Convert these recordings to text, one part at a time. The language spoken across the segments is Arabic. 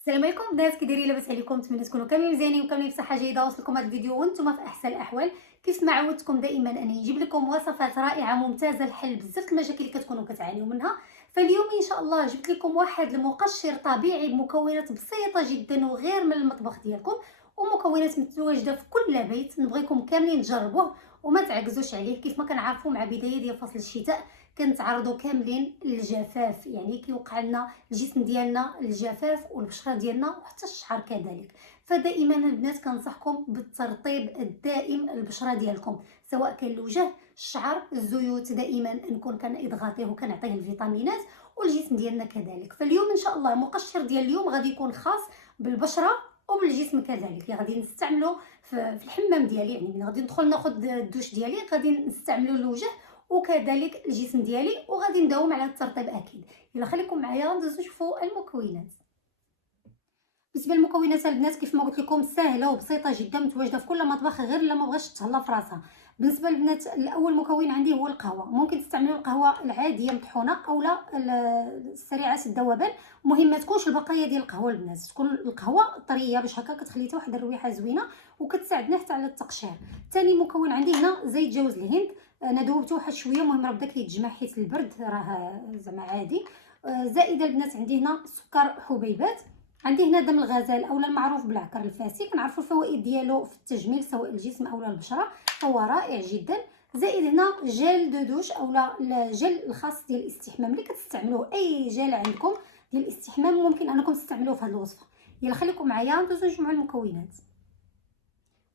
السلام عليكم الناس، كي دايرين؟ لاباس عليكم؟ نتمنى تكونوا كاملين مزيانين وكاملين بصحه جيده. وصلكم هذا الفيديو وانتم في احسن الاحوال. كيف ما عودتكم دائما انا نجيب لكم وصفات رائعه ممتازه لحل بزاف المشاكل اللي كتكونوا كتعانيو منها. فاليوم ان شاء الله جبت لكم واحد المقشر طبيعي بمكونات بسيطه جدا وغير من المطبخ ديالكم، ومكونات متواجده في كل بيت. نبغيكم كاملين تجربوه وما تعكزوش عليه. كيف ما كنعرفوا مع بدايه ديال فصل الشتاء كنتعرضوا كاملين للجفاف، يعني كيوقع لنا الجسم ديالنا الجفاف والبشره ديالنا وحتى الشعر كذلك. فدائما البنات كنصحكم بالترطيب الدائم البشره ديالكم، سواء كان الوجه، الشعر، الزيوت. دائما نكون كنضغطيه وكنعطيه الفيتامينات والجسم ديالنا كذلك. فاليوم ان شاء الله المقشر ديال اليوم غادي يكون خاص بالبشره وبالجسم كذلك. يعني غادي نستعملو في الحمام ديالي، يعني من غادي ندخل ناخذ الدوش ديالي غادي نستعملو الوجه وكذلك الجسم ديالي، وغادي نداوم على الترطيب اكيد. يلا خليكم معايا ندوزو نشوفوا المكونات. بالنسبه للمكونات البنات كيف ما قلت لكم سهله وبسيطه جدا، متواجده في كل مطبخ غير الا ما بغاش تهلا في راسها. بالنسبه للبنات الاول مكون عندي هو القهوه. ممكن تستعملوا القهوه العاديه مطحونه او لا سريعه الذوبان. المهم ما تكونش البقايا ديال القهوه البنات، تكون القهوه طريه باش هكا كتخلي حتى واحد الرويحه زوينه وكتساعدنا حتى على التقشير. ثاني مكون عندي هنا زيت جوز الهند. انا ذوبته واحد شويه، المهم راه بدا كيتجمع حيت البرد راه زعما عادي. زائده البنات عندي هنا سكر حبيبات. عندي هنا دم الغزال اولا المعروف بالعكر الفاسي. كنعرفوا الفوائد ديالو في التجميل سواء الجسم اولا البشره، هو رائع جدا. زائد هنا جل دو دوش اولا الجل الخاص ديال الاستحمام. اللي كتستعملوه اي جل عندكم ديال الاستحمام ممكن انكم تستعملوه في هذه الوصفه. يلا خليكم معايا ندوزو نجمعوا المكونات.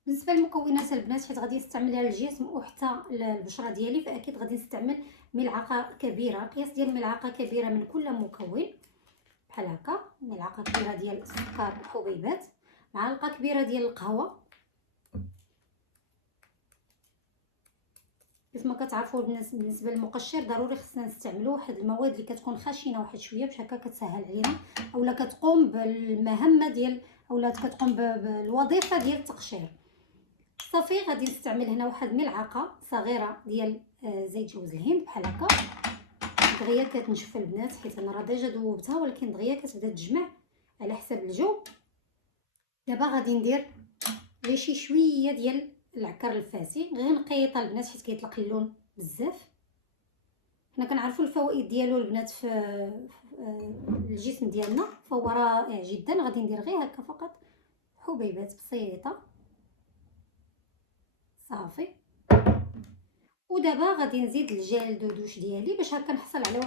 بالنسبه للمكونات البنات حيت غادي نستعملها للجسم وحتى البشره ديالي، فاكيد غادي نستعمل ملعقه كبيره، قياس ديال ملعقه كبيره من كل مكون بحال هكا. ملعقه كبيره ديال سكر حبيبات، معلقه كبيره ديال القهوه. كيف ما كتعرفوا بالنسبه للمقشر ضروري خصنا نستعملوا واحد المواد اللي كتكون خشنه واحد شويه باش هكا كتسهل علينا اولا كتقوم بالمهمه ديال اولا كتقوم بالوظيفه ديال التقشير. صافي غادي نستعمل هنا واحد ملعقه صغيره ديال زيت جوز الهند بحال هكا. دغيا كتنشف البنات حيت انا راه ديجا ذوبتها، ولكن دغيا كتبدا تجمع على حساب الجو. دابا غادي ندير غير شي شويه ديال العكر الفاسي، غير نقيطها البنات حيت كيطلق اللون بزاف. حنا كنعرفوا الفوائد ديالو البنات في الجسم ديالنا، فهو رائع جدا. غادي ندير غير هكا فقط حبيبات بسيطه صافي. ودابا غادي نزيد الجل دو دوش ديالي باش هكا نحصل على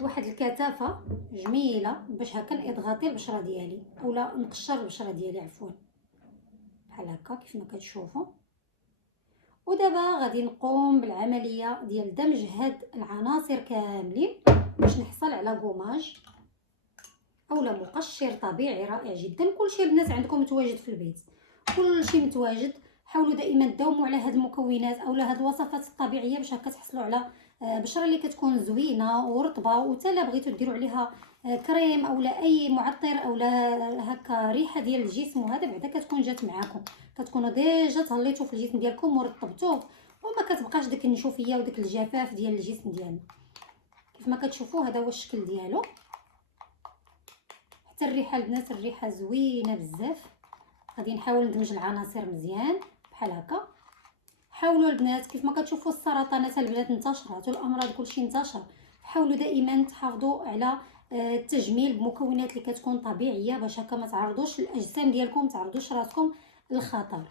واحد الكثافه جميله باش هكا نضغطي البشره ديالي اولا نقشر البشره ديالي عفوا بحال هكا كيف ما كتشوفوا. ودابا غادي نقوم بالعمليه ديال دمج هاد العناصر كاملين باش نحصل على قماج اولا مقشر طبيعي رائع جدا. كلشي البنات عندكم متواجد في البيت، كلشي متواجد. حاولوا دائما تداوموا على هاد المكونات اولا هاد الوصفات الطبيعيه باش هكا تحصلوا على بشره اللي كتكون زوينه ورطبه. وتا لا بغيتوا ديروا عليها كريم اولا اي معطر اولا هكا ريحه ديال الجسم، وهذا بعدا كتكون جات معاكم، كتكونوا ديجا تهليتوا في الجسم ديالكم ورطبتوه وما كتبقاش ديك النشوفيه وديك الجفاف ديال الجسم ديالنا. كيف ما كتشوفوا هذا هو الشكل ديالو. حتى الريحه البنات الريحه زوينه بزاف. غادي نحاول ندمج العناصر مزيان بحال هكا. حاولوا البنات كيف ما كتشوفوا السرطانات البنات انتشرت والامراض كلشي انتشر، حاولوا دائما تحافظوا على التجميل بمكونات اللي كتكون طبيعيه باش هكا ما تعرضوش الاجسام ديالكم، ما تعرضوش راسكم للخطر.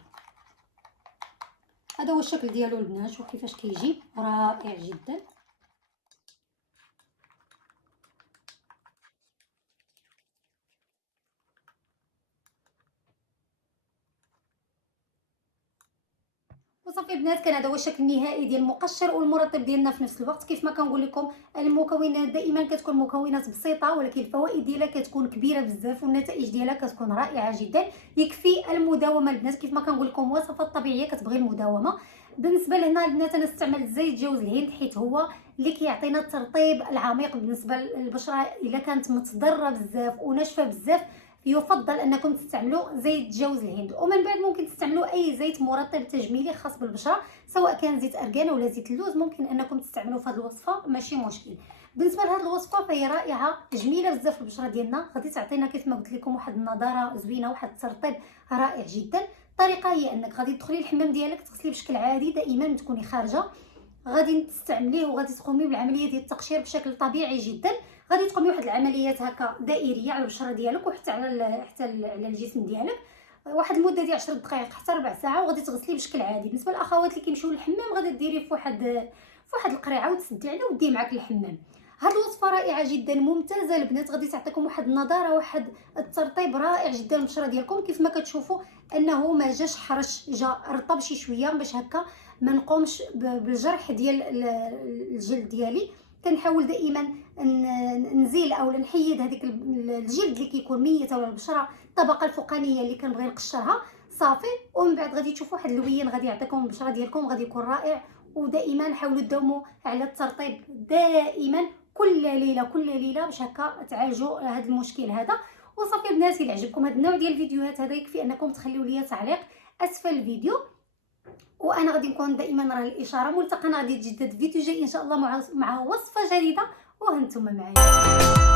هذا هو الشكل ديالو البنات، شوفوا كيفاش كيجي رائع جدا. وصافي البنات كان هذا هو الشكل النهائي ديال المقشر والمرطب ديالنا في نفس الوقت. كيف ما كنقول لكم المكونات دائما كتكون مكونات بسيطه ولكن الفوائد ديالها كتكون كبيره بزاف والنتائج ديالها كتكون رائعه جدا. يكفي المداومه البنات، كيف ما كنقول لكم وصفات طبيعيه كتبغي المداومه. بالنسبه لهنا البنات انا استعملت زيت جوز الهند حيت هو اللي كيعطينا الترطيب العميق بالنسبه للبشره الا كانت متضرره بزاف وناشفه بزاف. يفضل انكم تستعملوا زيت جوز الهند، ومن بعد ممكن تستعملوا اي زيت مرطب تجميلي خاص بالبشره سواء كان زيت ارغان ولا زيت اللوز، ممكن انكم تستعملوا في هذه الوصفه ماشي مشكل. بالنسبه لهاد الوصفه فهي رائعه جميله بزاف البشره ديالنا، غادي تعطينا كيف ما قلت لكم واحد النضاره زوينه، واحد الترطيب رائع جدا. الطريقه هي انك غادي تدخلي الحمام ديالك تغسليه بشكل عادي دائما من تكوني خارجه، غادي تستعمليه وغادي تقومي بالعمليه ديال التقشير بشكل طبيعي جدا. غادي تقومي واحد العمليات هكا دائريه على البشره ديالك وحتى على الجسم ديالك، واحد المده ديال 10 دقائق حتى ربع ساعه، وغادي تغسليه بشكل عادي. بالنسبه للاخوات اللي كيمشيو للحمام غادي ديريه في واحد القريعه وتسدي عليه وديه معاك للحمام. هاد الوصفه رائعه جدا ممتازه البنات، غادي تعطيكم واحد النضاره واحد الترطيب رائع جدا للبشره ديالكم. كيف ما كتشوفوا انه ما جاش حرش، جا رطب شي شويه باش هكا ما نقومش بالجرح ديال الجلد ديالي. كنحاول دائما نزيل او نحيد هذيك الجلد اللي كيكون ميت ولا البشره الطبقه الفوقانيه اللي كنبغي نقشرها صافي، ومن بعد غادي تشوفوا واحد اللوين غادي يعطيكم البشره ديالكم غادي يكون رائع. ودائما حاولوا تداوموا على الترطيب دائما كل ليله باش هكا تعالجوا هذا المشكل هذا. وصافي البنات، الا عجبكم هذا النوع ديال الفيديوهات هذا يكفي انكم تخليوا لي تعليق اسفل الفيديو، وانا غادي نكون دائما راه الاشاره ملتقانا غادي يتجدد فيديو جاي ان شاء الله مع وصفه جديده وهانتم معايا.